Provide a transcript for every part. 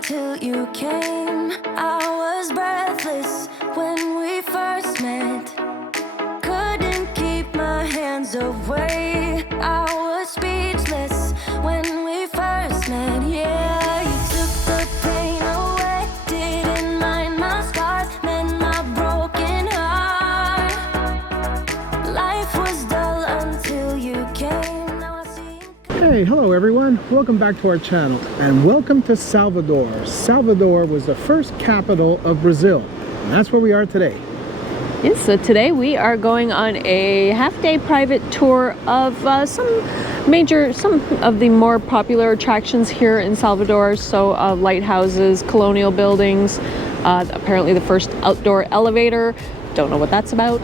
until you came. I was breathless when we first met. Couldn't keep my hands away. I was speechless when we first met. Yeah, you took the pain away. Didn't mind my scars, mend my broken heart. Life was dull until you came. Now I see. Hey, hello everyone. Welcome back to our channel and welcome to Salvador. Salvador was the first capital of Brazil, and that's where we are today. Yes, so today we are going on a half-day private tour of some of the more popular attractions here in Salvador. So lighthouses, colonial buildings, apparently the first outdoor elevator. Don't know what that's about.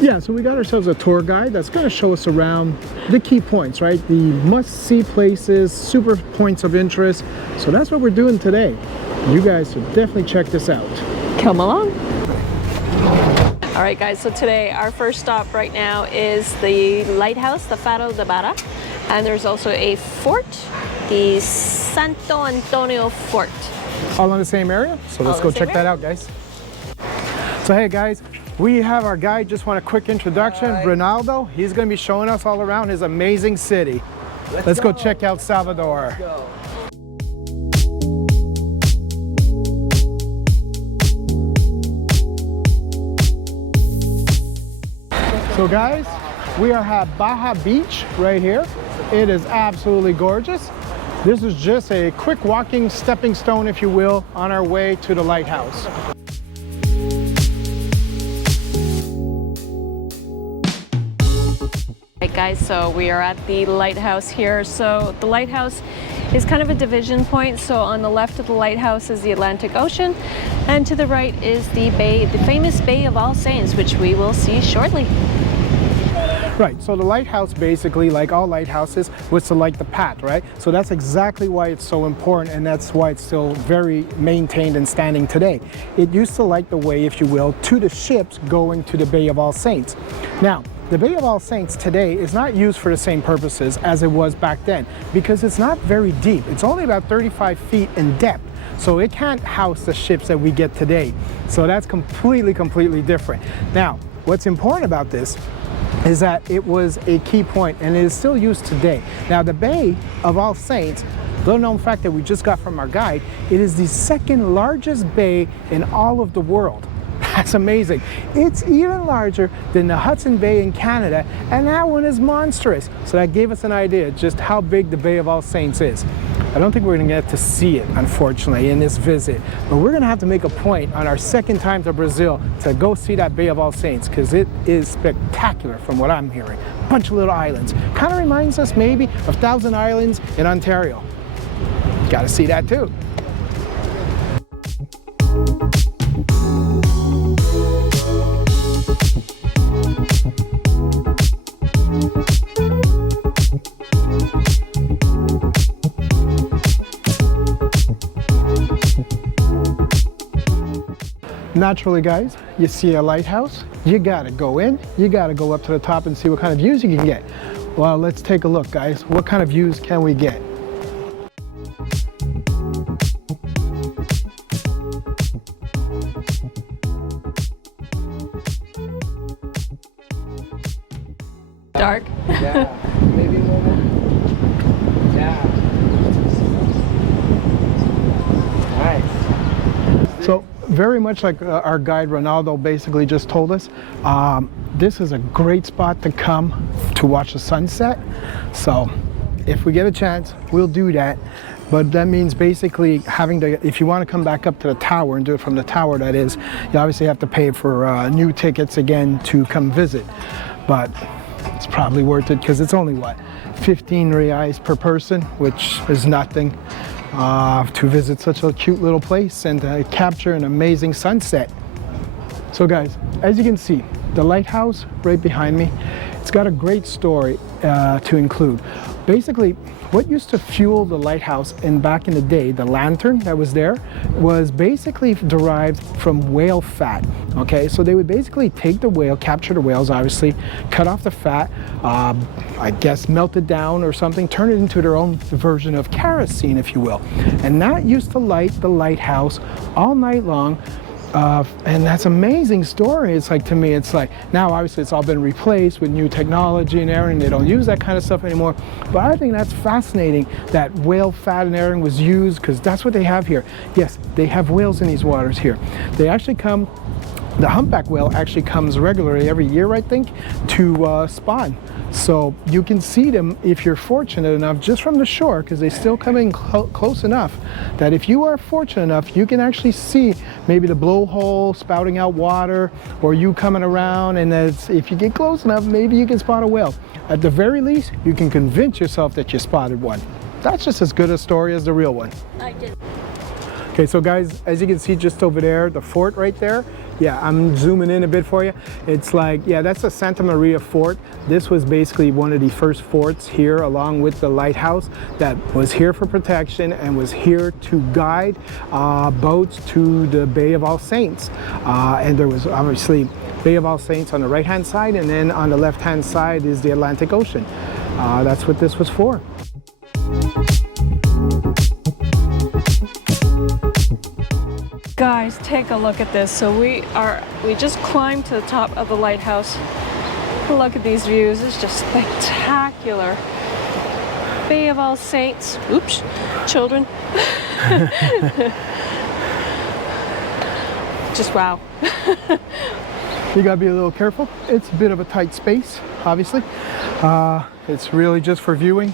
Yeah, so we got ourselves a tour guide that's going to show us around the key points, right? The must-see places, super points of interest. So that's what we're doing today. You guys should definitely check this out. Come along. All right, guys, so today our first stop right now is the lighthouse, the Farol da Barra, and there's also a fort, the Santo Antonio Fort. All in the same area, so let's go check that out, guys. So hey guys, we have our guide. Just want a quick introduction. Renaldo, he's going to be showing us all around his amazing city. Let's go check out Salvador. So guys, we are at Baja Beach right here. It is absolutely gorgeous. This is just a quick walking stepping stone, if you will, on our way to the lighthouse. Right, guys, so we are at the lighthouse here. So the lighthouse is kind of a division point. So on the left of the lighthouse is the Atlantic Ocean, and to the right is the bay, the famous Bay of All Saints, which we will see shortly. Right, so the lighthouse basically, like all lighthouses, was to light the path, right? So that's exactly why it's so important, and that's why it's still very maintained and standing today. It used to light the way, if you will, to the ships going to the Bay of All Saints. Now, the Bay of All Saints today is not used for the same purposes as it was back then, because it's not very deep. It's only about 35 feet in depth, so it can't house the ships that we get today. So that's completely different. Now, what's important about this is that it was a key point, and it is still used today. Now, the Bay of All Saints, little known fact that we just got from our guide, it is the second largest bay in all of the world. That's amazing. It's even larger than the Hudson Bay in Canada, and that one is monstrous. So that gave us an idea just how big the Bay of All Saints is. I don't think we're going to get to see it, unfortunately, in this visit, but we're going to have to make a point on our second time to Brazil to go see that Bay of All Saints, because it is spectacular from what I'm hearing. Bunch of little islands. Kind of reminds us maybe of Thousand Islands in Ontario. Got to see that too. Naturally, guys, you see a lighthouse, you gotta go in, you gotta go up to the top and see what kind of views you can get. Well, let's take a look, guys. What kind of views can we get? Dark. Yeah, maybe a little more. Yeah. Nice. So, very much like our guide Renaldo basically just told us, this is a great spot to come to watch the sunset. So, if we get a chance, we'll do that. But that means basically having to, if you want to come back up to the tower and do it from the tower, that is, you obviously have to pay for new tickets again to come visit. But it's probably worth it, because it's only, what, 15 reais per person, which is nothing, to visit such a cute little place and to capture an amazing sunset. So guys, as you can see, the lighthouse right behind me, it's got a great story to include. basically, what used to fuel the lighthouse back in the day, the lantern that was there, was basically derived from whale fat. Okay, so they would basically take the whale, capture the whales, obviously, cut off the fat, I guess melt it down or something, turn it into their own version of kerosene, if you will. And that used to light the lighthouse all night long. And that's an amazing story. It's like, to me, it's like, now obviously it's all been replaced with new technology and everything. They don't use that kind of stuff anymore. But I think that's fascinating that whale fat and everything was used, because that's what they have here. Yes, they have whales in these waters here. They actually come, the humpback whale actually comes regularly every year, I think, to spawn. So you can see them if you're fortunate enough just from the shore, because they still come in close enough that if you are fortunate enough, you can actually see maybe the blowhole spouting out water, or you coming around, and if you get close enough, maybe you can spot a whale. At the very least, you can convince yourself that you spotted one. That's just as good a story as the real one. I did. Okay, so guys, as you can see just over there, the fort right there, yeah, I'm zooming in a bit for you. It's like, yeah, that's the Santa Maria Fort. This was basically one of the first forts here, along with the lighthouse, that was here for protection and was here to guide boats to the Bay of All Saints. And there was obviously Bay of All Saints on the right-hand side, and then on the left-hand side is the Atlantic Ocean. That's what this was for. Guys, take a look at this. So we just climbed to the top of the lighthouse. Look at these views. It's just spectacular. Bay of All Saints. Oops, children. Just wow. You gotta be a little careful. It's a bit of a tight space, obviously. It's really just for viewing.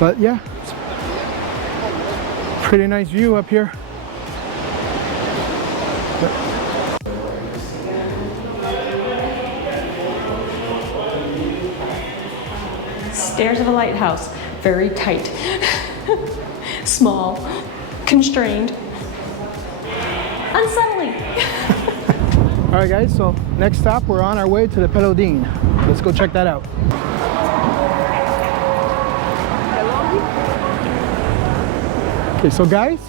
But yeah, it's a pretty nice view up here. Stairs of a lighthouse, very tight, small, constrained, unsettling. All right, guys, so next stop, we're on our way to the Pelourinho. Let's go check that out. Okay, so guys,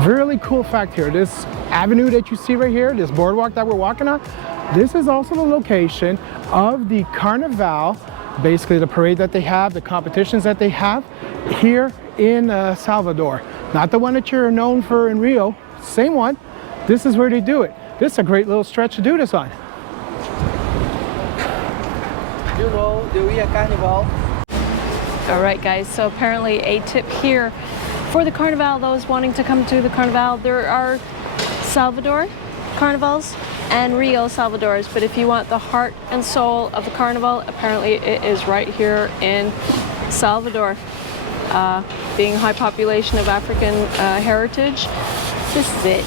really cool fact here. This avenue that you see right here, this boardwalk that we're walking on, this is also the location of the Carnival, basically the parade that they have, the competitions that they have here in Salvador. Not the one that you're known for in Rio, same one. This is where they do it. This is a great little stretch to do this on. You know, the Rio Carnival. All right, guys, so apparently a tip here for the Carnival, those wanting to come to the Carnival, there are Salvador Carnivals and Rio Salvadors, but if you want the heart and soul of the Carnival, apparently it is right here in Salvador. Being a high population of African heritage, this is it.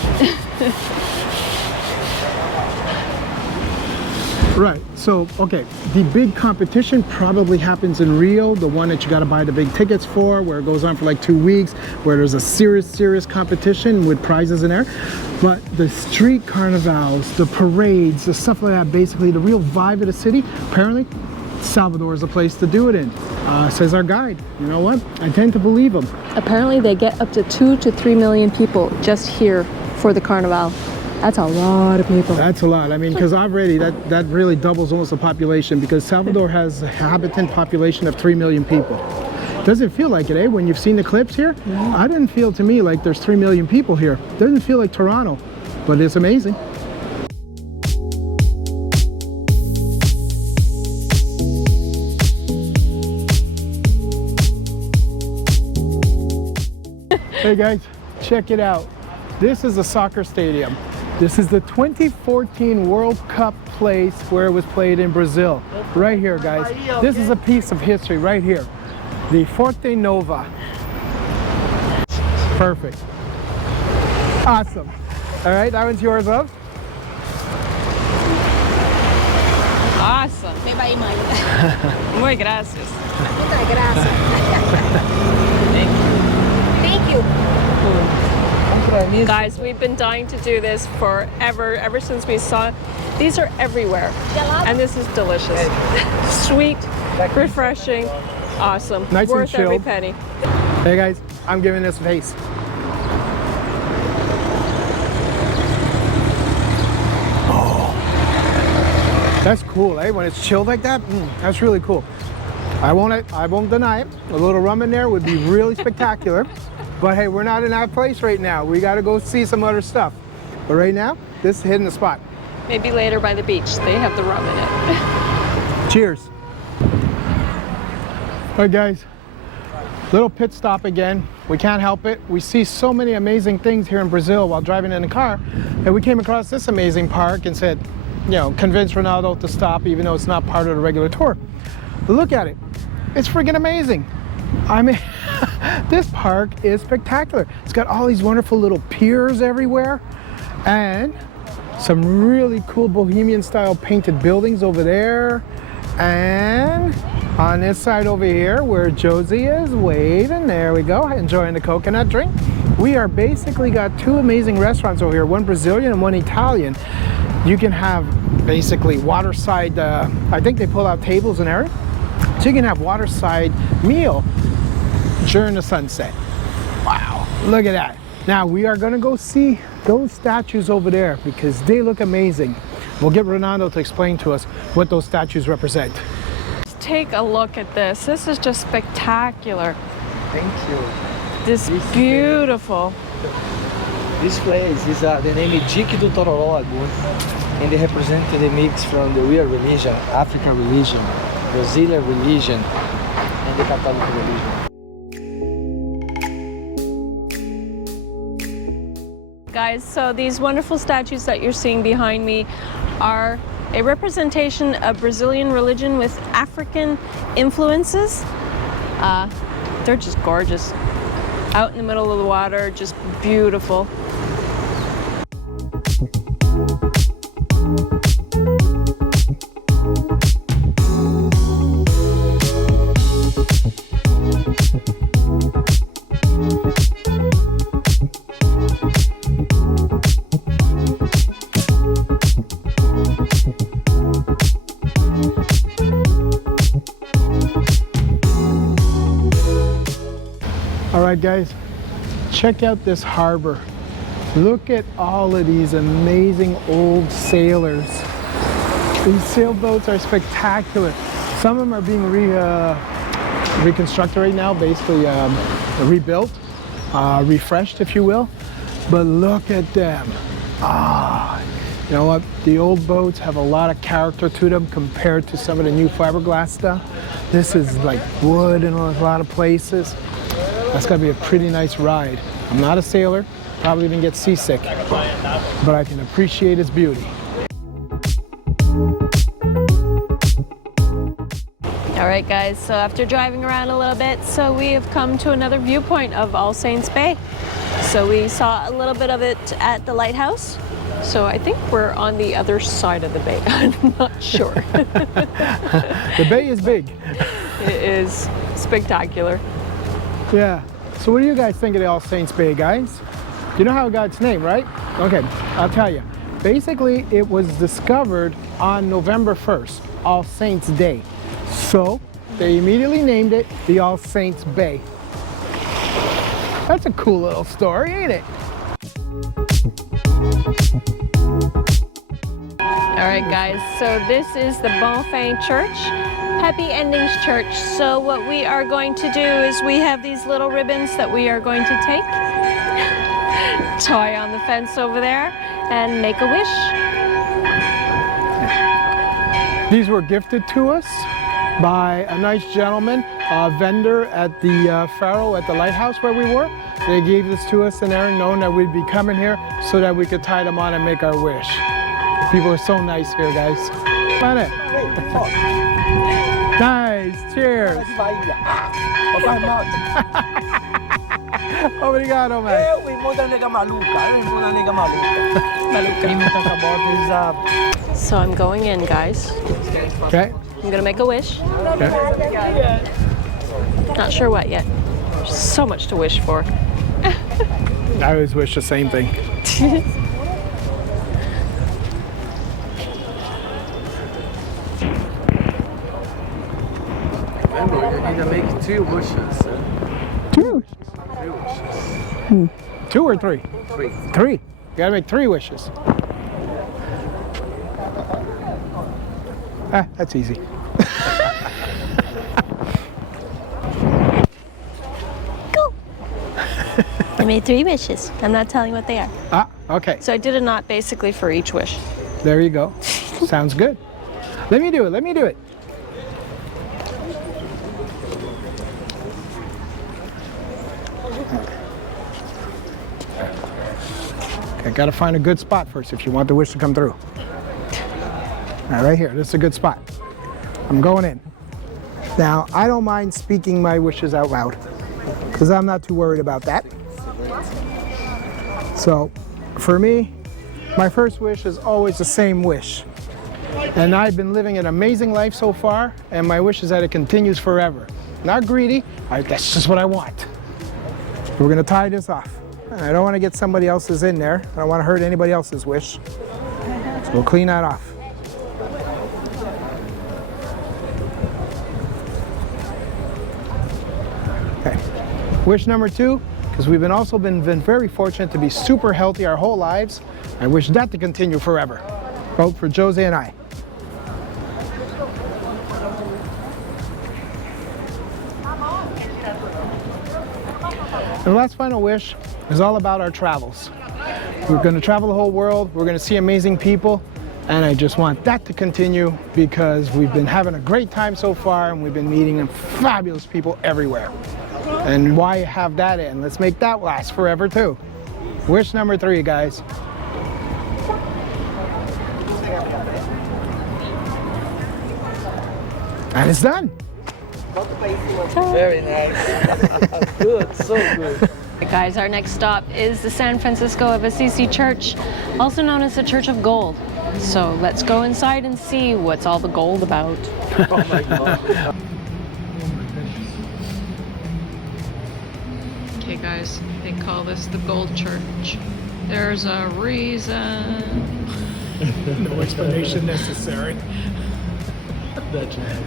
Right, so, okay, the big competition probably happens in Rio, the one that you gotta buy the big tickets for, where it goes on for like 2 weeks, where there's a serious competition with prizes in there. But the street carnivals, the parades, the stuff like that, basically the real vibe of the city, apparently Salvador is the place to do it in, says our guide. You know what? I tend to believe him. Apparently they get up to 2 to 3 million people just here for the Carnival. That's a lot of people. That's a lot. I mean, because already that really doubles almost the population, because Salvador has a habitant population of 3 million people. Doesn't feel like it, eh? When you've seen the clips here, I didn't feel to me like there's 3 million people here. Doesn't feel like Toronto, but it's amazing. Hey guys, check it out. This is a soccer stadium. This is the 2014 World Cup place where it was played in Brazil. Right here, guys. This is a piece of history right here. The Fonte Nova. Perfect. Awesome. All right, that one's yours, love. Awesome. Me va a ir mal. Muy gracias. Muchas gracias. Thank you. Guys, we've been dying to do this forever, ever since we saw it. These are everywhere, and this is delicious. Sweet, refreshing, awesome. Nice and worth every chilled. penny. Hey guys, I'm giving this a taste. That's cool, eh? When it's chilled like that, that's really cool. I won't deny it. A little rum in there would be really spectacular. But hey, we're not in that place right now. We got to go see some other stuff. But right now, this is hitting the spot. Maybe later by the beach, they have the rum in it. Cheers. All right, guys. Little pit stop again. We can't help it. We see so many amazing things here in Brazil while driving in the car. And we came across this amazing park and said, you know, convince Renaldo to stop even though it's not part of the regular tour. But look at it. It's freaking amazing. I mean, this park is spectacular. It's got all these wonderful little piers everywhere and some really cool bohemian style painted buildings over there. And on this side over here where Josie is waving, there we go, enjoying the coconut drink. We are basically got two amazing restaurants over here, one Brazilian and one Italian. You can have basically waterside, I think they pull out tables and everything. So you can have waterside meal during the sunset. Wow, look at that. Now we are gonna go see those statues over there because they look amazing. We'll get Renaldo to explain to us what those statues represent. Take a look at this. This is just spectacular. Thank you. This beautiful. This place is the name is Dique do Tororó, and they represent the mix from the weird religion, African religion, Brazilian religion, and the Catholic religion. Guys, so these wonderful statues that you're seeing behind me are a representation of Brazilian religion with African influences. They're just gorgeous. Out in the middle of the water, just beautiful. All right, guys, check out this harbor. Look at all of these amazing old sailors. These sailboats are spectacular. Some of them are being reconstructed right now, basically rebuilt, refreshed, if you will. But look at them. You know what? The old boats have a lot of character to them compared to some of the new fiberglass stuff. This is like wood in a lot of places. That's gonna be a pretty nice ride. I'm not a sailor, probably didn't get seasick, but I can appreciate its beauty. All right, guys, so after driving around a little bit, so we have come to another viewpoint of All Saints Bay. So we saw a little bit of it at the lighthouse. So I think we're on the other side of the bay. I'm not sure. The bay is big. It is spectacular. Yeah. So what do you guys think of the All Saints Bay, guys? You know how it got its name, right? Okay, I'll tell you. Basically, it was discovered on November 1st, All Saints Day. So they immediately named it the All Saints Bay. That's a cool little story, ain't it? All right, guys, so this is the Bonfim Church, Happy Endings Church. So what we are going to do is we have these little ribbons that we are going to take, tie on the fence over there, and make a wish. These were gifted to us by a nice gentleman, a vendor at the Farol at the lighthouse where we were. They gave this to us and Aaron, knowing that we'd be coming here so that we could tie them on and make our wish. People are so nice here, guys. Come on in. Nice, cheers. Obrigado, man. So I'm going in, guys. Okay. I'm gonna make a wish. Okay. Not sure what yet. There's so much to wish for. I always wish the same thing. Remember, you need to make 2 wishes. 2 wishes. 2 wishes. 2 or 3? 3. 3. You gotta make 3 wishes. Ah, that's easy. I made 3 wishes. I'm not telling what they are. Ah, okay. So I did a knot basically for each wish. There you go. Sounds good. Let me do it. Let me do it. Okay, gotta find a good spot first if you want the wish to come through. All right, right here. This is a good spot. I'm going in. Now, I don't mind speaking my wishes out loud because I'm not too worried about that. So, for me, my first wish is always the same wish. And I've been living an amazing life so far, and my wish is that it continues forever. Not greedy, that's just what I want. We're gonna tie this off. I don't wanna get somebody else's in there. I don't wanna hurt anybody else's wish. So we'll clean that off. Okay, wish number 2, because we've also been very fortunate to be super healthy our whole lives. I wish that to continue forever. Both for Jose and I. And the last final wish is all about our travels. We're going to travel the whole world. We're going to see amazing people. And I just want that to continue because we've been having a great time so far and we've been meeting fabulous people everywhere. And why have that in? Let's make that last forever too. Wish number 3, guys. And it's done. Very nice. Good, so good. Guys, our next stop is the San Francisco of Assisi Church, also known as the Church of Gold. So let's go inside and see what's all the gold about. Oh my God. Okay guys, they call this the Gold Church. There's a reason. No explanation necessary. That's right.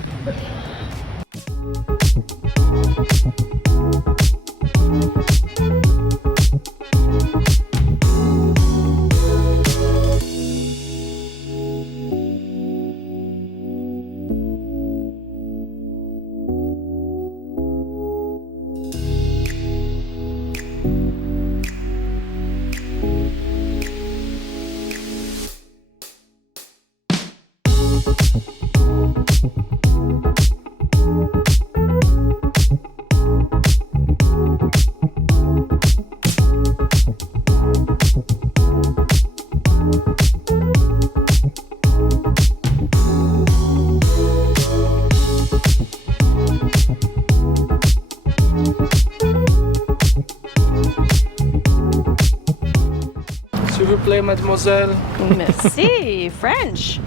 S'il vous plaît, mademoiselle. Merci, French.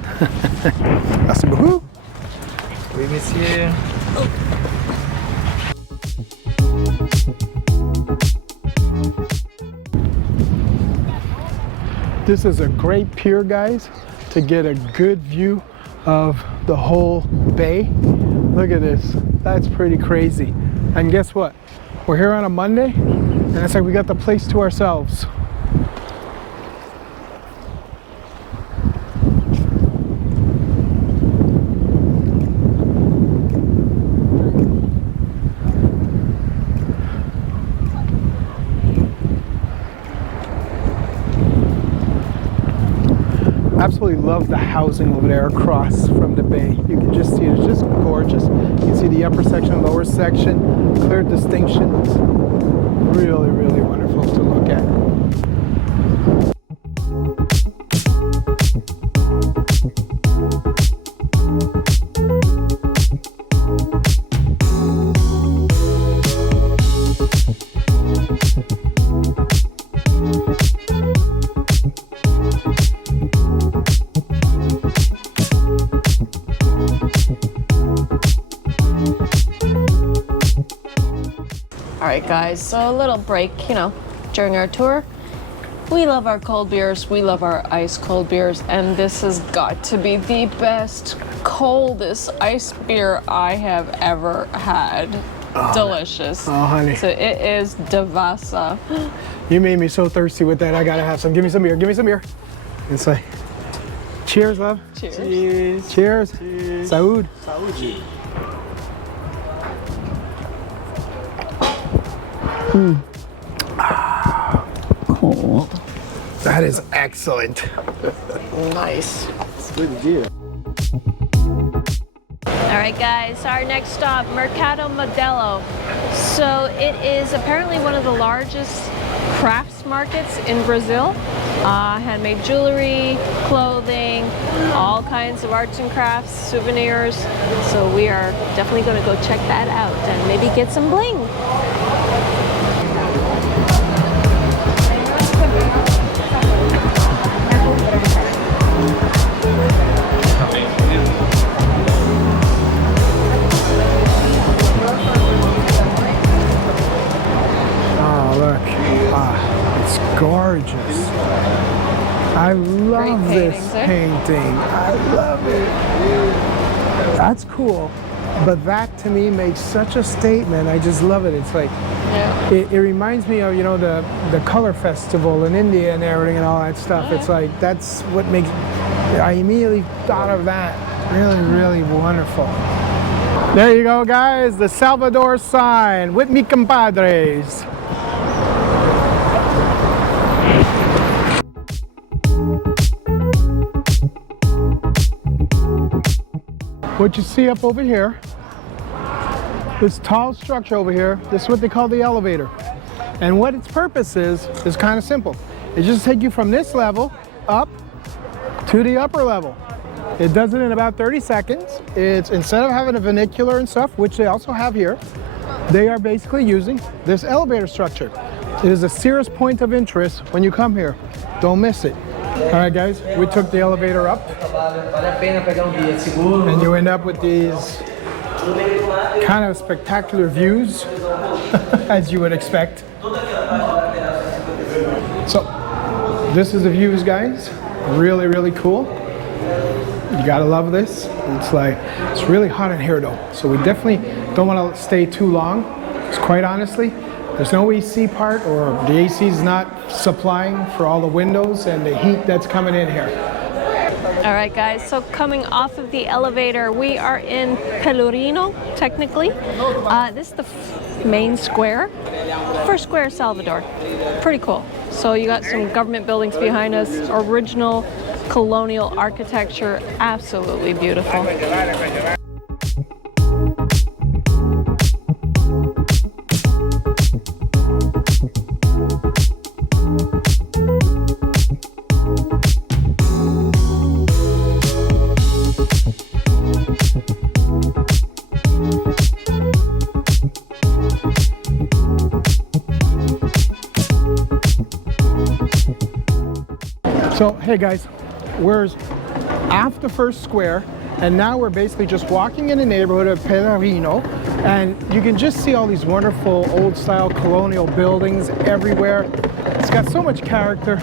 Merci beaucoup. Oui, monsieur. This is a great pier, guys, to get a good view of the whole bay. Look at this. That's pretty crazy. And guess what? We're here on a Monday, and it's like we got the place to ourselves. Absolutely love the housing over there across from the bay. You can just see it. It's just gorgeous. You can see the upper section, lower section, clear distinctions. Really, really wonderful to look at. All right, guys, so a little break, you know, during our tour. We love our cold beers, we love our ice cold beers, and this has got to be the best, coldest ice beer I have ever had. Oh, delicious. Oh, honey. So it is Devassa. You made me so thirsty with that. I gotta have some. Give me some beer. Give me some beer. It's like, cheers, love. Cheers. Cheers. Cheers. Cheers. Saúde. Saúde. Cold. That is excellent. Nice. It's good beer. All right, guys, our next stop, Mercado Modelo. So it is apparently one of the largest crafts markets in Brazil. Handmade jewelry, clothing, all kinds of arts and crafts, souvenirs. So we are definitely going to go check that out and maybe get some bling. Gorgeous. I love this painting. I love it. That's cool. But that to me makes such a statement. I just love it. It's like, yeah. It reminds me of, you know, the color festival in India and everything and all that stuff. Oh, yeah. It's like, that's what makes, I immediately thought of that. Really, really wonderful. There you go, guys. The Salvador sign with mi compadres. What you see up over here, this tall structure over here, this is what they call the elevator. And what its purpose is kind of simple. It just takes you from this level up to the upper level. It does it in about 30 seconds. It's, instead of having a vernacular and stuff, which they also have here, they are basically using this elevator structure. It is a serious point of interest when you come here. Don't miss it. All right, guys, we took the elevator up, and you end up with these kind of spectacular views, as you would expect. So, this is the views, guys. Really, really cool. You gotta love this. It's like, it's really hot in here though, so we definitely don't want to stay too long. Because quite honestly, there's no AC part, or the AC is not supplying for all the windows and the heat that's coming in here. All right, guys, so coming off of the elevator, we are in Pelourinho, technically. This is the main square, first square of Salvador. Pretty cool. So you got some government buildings behind us, original colonial architecture, absolutely beautiful. So, hey guys, we're off the first square, and now we're basically just walking in the neighborhood of Pelourinho, and you can just see all these wonderful old-style colonial buildings everywhere. It's got so much character.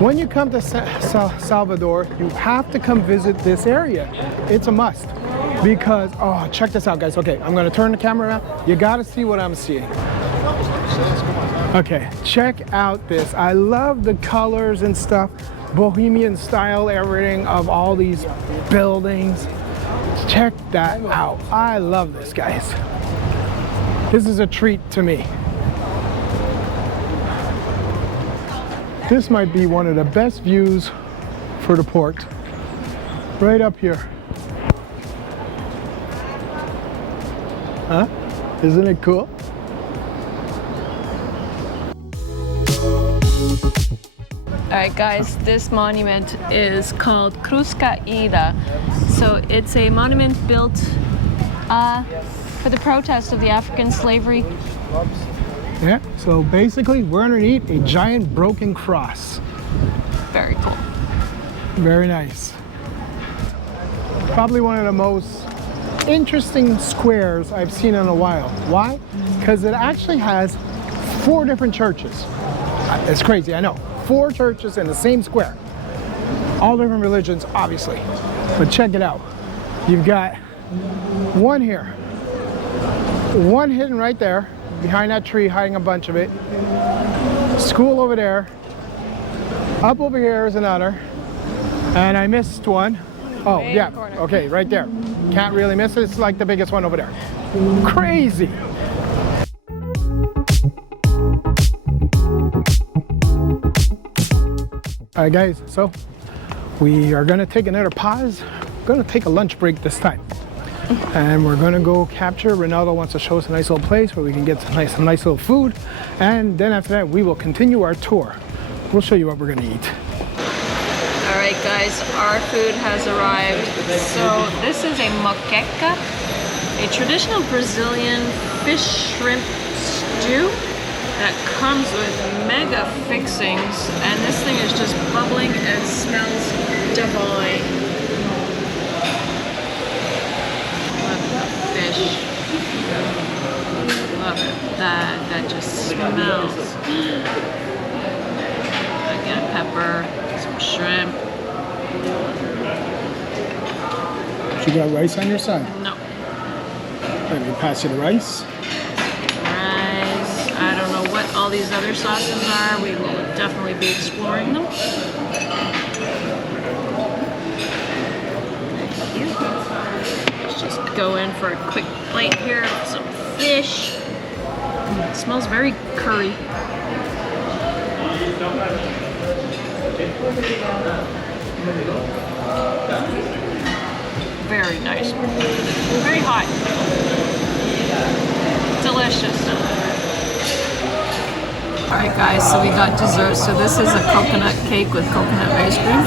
When you come to Salvador, you have to come visit this area. It's a must, because, oh, check this out, guys. Okay, I'm gonna turn the camera around. You gotta see what I'm seeing. Okay, check out this. I love the colors and stuff. Bohemian style, everything of all these buildings. Check that out. I love this, guys. This is a treat to me. This might be one of the best views for the port. Right up here. Huh? Isn't it cool? All right, guys, this monument is called Cruz Caída. So it's a monument built for the protest of the African slavery. Yeah, so basically we're underneath a giant broken cross. Very cool. Very nice. Probably one of the most interesting squares I've seen in a while. Why? Because it actually has 4 different churches. It's crazy, I know. 4 churches in the same square. All different religions, obviously. But check it out. You've got one here. One hidden right there, behind that tree, hiding a bunch of it. School over there. Up over here is another. And I missed one. Oh, yeah, okay, right there. Can't really miss it. It's like the biggest one over there. Crazy. All right, guys, so we are gonna take another pause. We're gonna take a lunch break this time. And we're gonna go capture. Renaldo wants to show us a nice little place where we can get some nice little food. And then after that, we will continue our tour. We'll show you what we're gonna eat. All right, guys, our food has arrived. So this is a moqueca, a traditional Brazilian fish shrimp stew that comes with mega fixings, and this thing is just bubbling and smells divine. Look at the fish. Look at that. That just smells. Again, pepper, some shrimp. You got rice on your side? No. Let me pass you the rice. Rice. I don't know what all these other sauces are. We will definitely be exploring them. Thank you. Let's just go in for a quick plate here of some fish. It smells very curry. Very nice. Very hot. Delicious. Alright guys, so we got dessert. So this is a coconut cake with coconut ice cream.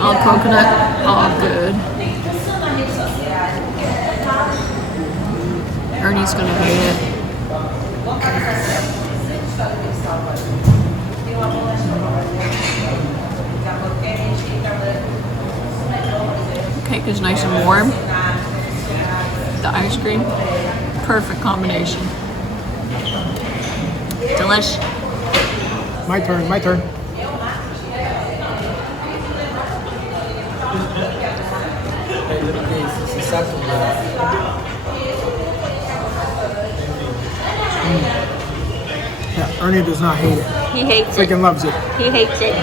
All coconut, all good. Ernie's gonna hate it. Cake is nice and warm. The ice cream, perfect combination. Delish. My turn, my turn. Yeah, Ernie does not hate it. He hates it. Freaking loves it. He hates it.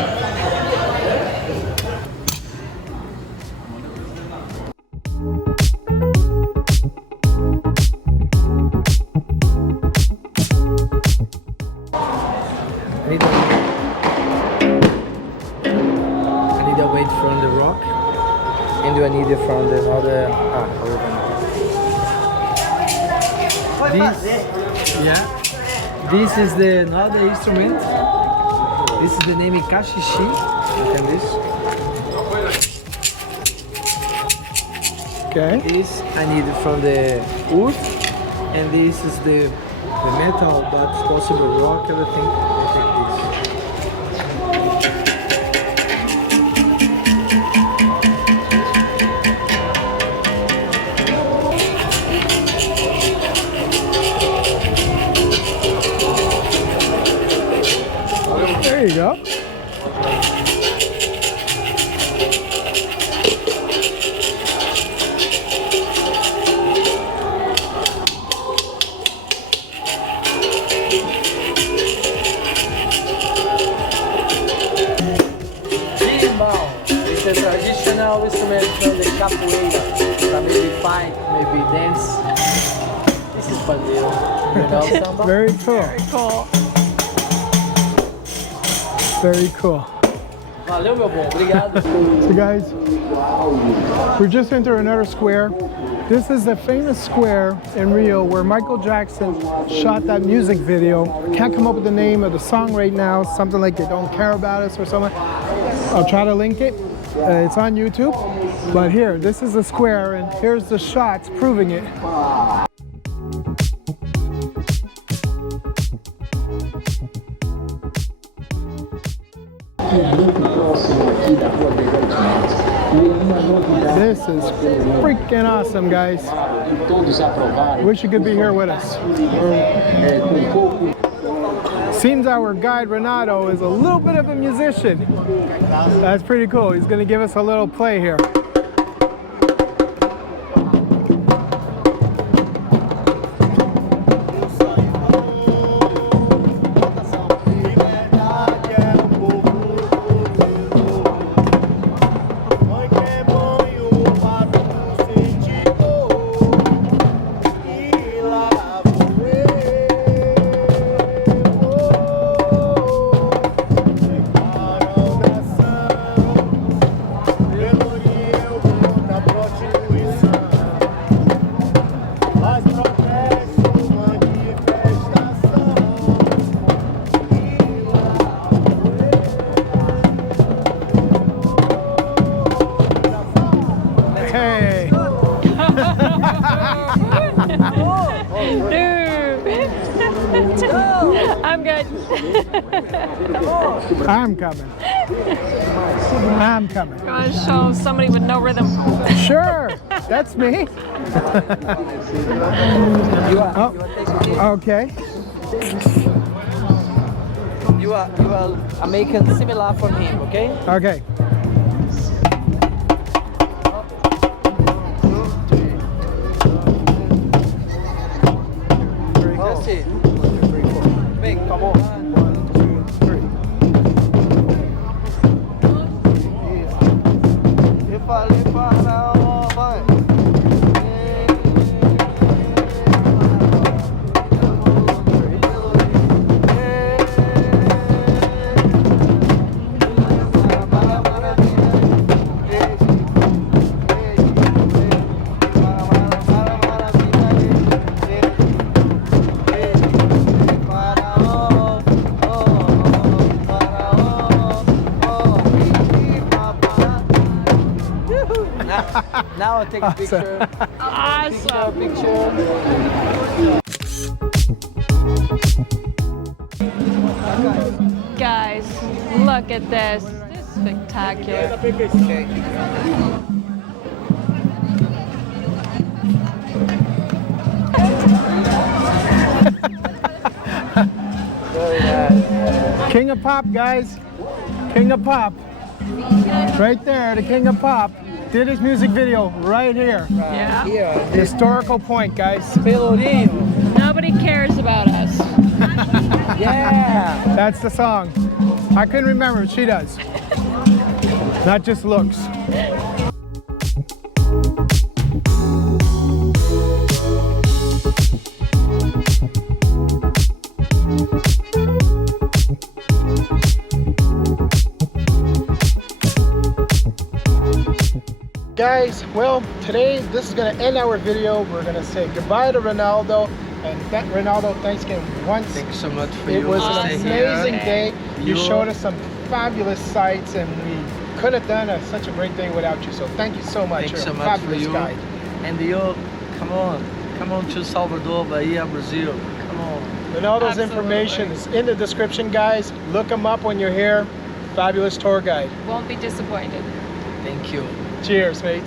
I need a weight from the rock, and I need it from the other. This, yeah. This is the another instrument. This is the name Kashishi. Look at this. Okay. This I need it from the wood, and this is the metal, but possible rock, everything. I take this. There you go. It's a traditional instrument from the capoeira. Maybe fight, maybe dance. This is Bazil. You know samba? Very cool. Very cool. Very cool. Valeu, meu bom. Obrigado. So guys, we just entered another square. This is the famous square in Rio where Michael Jackson shot that music video. Can't come up with the name of the song right now. Something like They Don't Care About Us or something. I'll try to link it. It's on YouTube. But here, this is the square and here's the shots proving it. Muito próximo aqui da Rua 18 metros. This is freaking awesome, guys. Wish you could be here with us. Seems our guide Renaldo is a little bit of a musician. That's pretty cool. He's going to give us a little play here. I'm good. I'm coming. I'm coming. Gotta show somebody with no rhythm. Sure, that's me. Oh, okay. You are making similar from him, okay? Okay. That's it. Vem, come on. 1, 2, 3. Eu falei para o vai. Now I'll take a picture. Awesome. Picture. Guys, look at this. This is spectacular. King of Pop, guys. King of Pop. Right there, the King of Pop. Did his music video right here. Yeah. Here, Historical point, guys. Pelourinho. Nobody cares about us. Yeah. That's the song. I couldn't remember. She does. Not just looks. Guys, well, today this is going to end our video. We're going to say goodbye to Renaldo. And Renaldo, thanks again once. Thank you so much for It you was to an stay amazing here. day. You You- showed us some fabulous sights, and we could have done such a great day without you. So thank you so much. Thanks You're so a much for fabulous you. guide. And you, come on to Salvador, Bahia, Brazil. Come on. Renaldo's Absolutely. information is in the description, guys. Look him up when you're here. Fabulous tour guide. Won't be disappointed. Thank you. Cheers, mate.